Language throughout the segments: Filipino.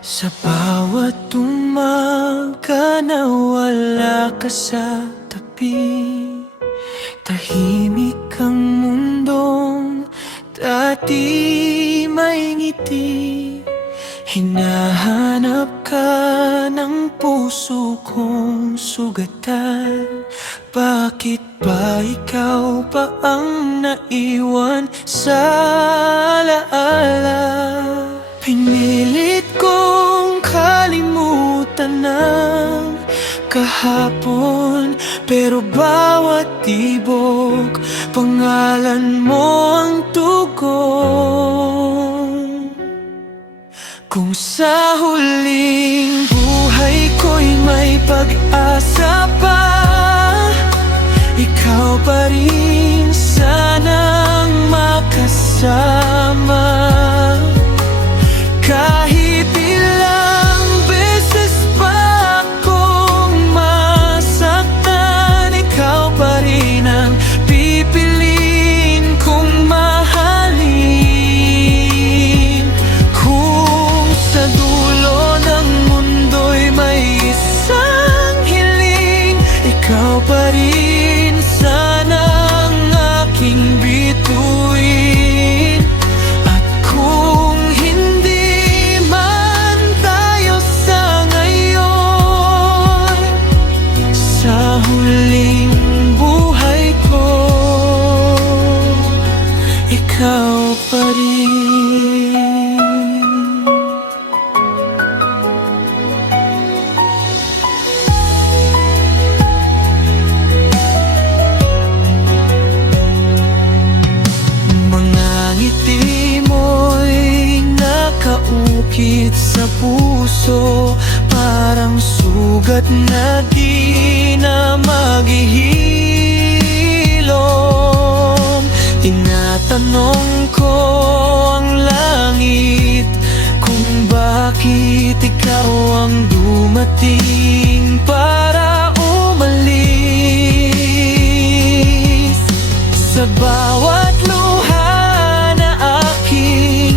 Sa bawat umaga na wala ka sa tabi, tahimik ang mundong dati may ngiti. Hinahanap ka ng puso kong sugatan. Bakit ba ikaw pa ang naiwan sa alaala? Pinilit kong kalimutan ng kahapon, pero bawat tibok, pangalan mo ang tugon. Kung sa huling buhay ko'y may pag-asa pa, ikaw pa rin sanang makasama. Kahit ilang beses pa akong masaktan, ikaw pa rin ang pipiliin kong mahalin. Kung sa dulo ng mundo'y may isang hiling, ikaw pa rin sana ang aking bituin. At kung hindi man tayo sa ngayon, sa huling buhay ko, ikaw pa rin. Ngiti mo'y nakaukit sa puso, parang sugat na di na maghihilom. Tinatanong ko ang langit kung bakit ikaw ang dumating para umalis. Sa bawat luha na aking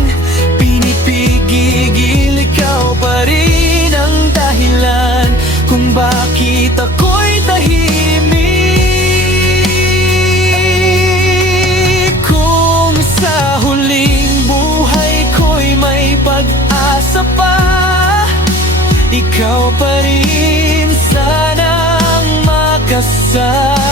pinipigigil, ikaw pa rin ang dahilan kung bakit ako'y tahimik. Kung sa huling buhay ko'y may pag-asa pa, ikaw pa rin sanang makasama.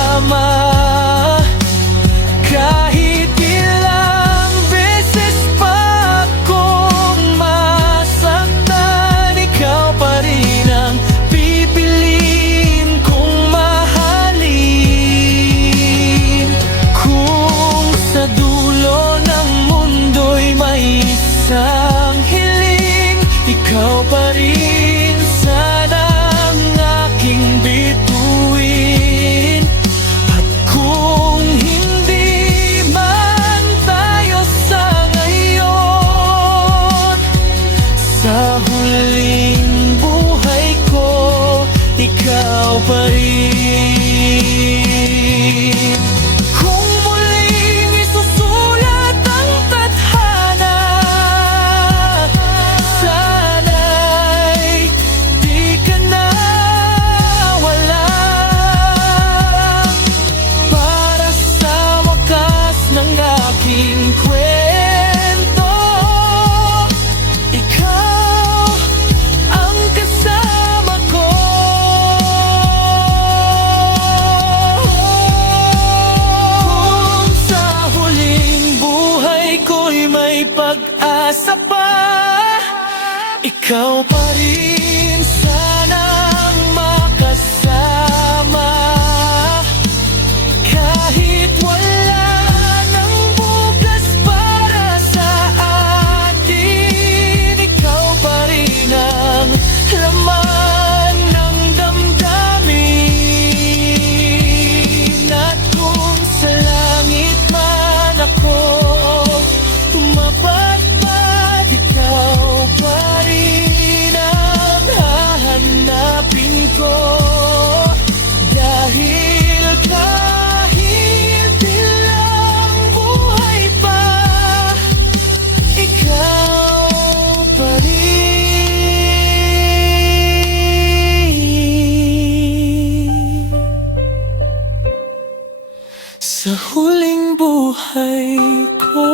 Kahit ilang beses pa akong masaktan, ikaw pa rin ang pipiliin kong mahalin. Kung sa dulo ng mundo'y may isang hiling, ikaw pa rin sana ang aking bituin. At kung hindi man tayo sa ngayon, sa huling buhay ko, ikaw pa rin. Kung muling isusulat ang tadhana, sana'y di ka na wala. Para sa wakas ng aking kwento, ikaw ang kasama ko. Kung sa huling buhay ko'y may pag-asa pa, ikaw pa rin sanang makasama. Kahit wala ng bukas para sa atin, ikaw pa rin ang laman ng damdamin. At kung sa langit man ako tumapat, ikaw pa rin ang sa huling buhay ko.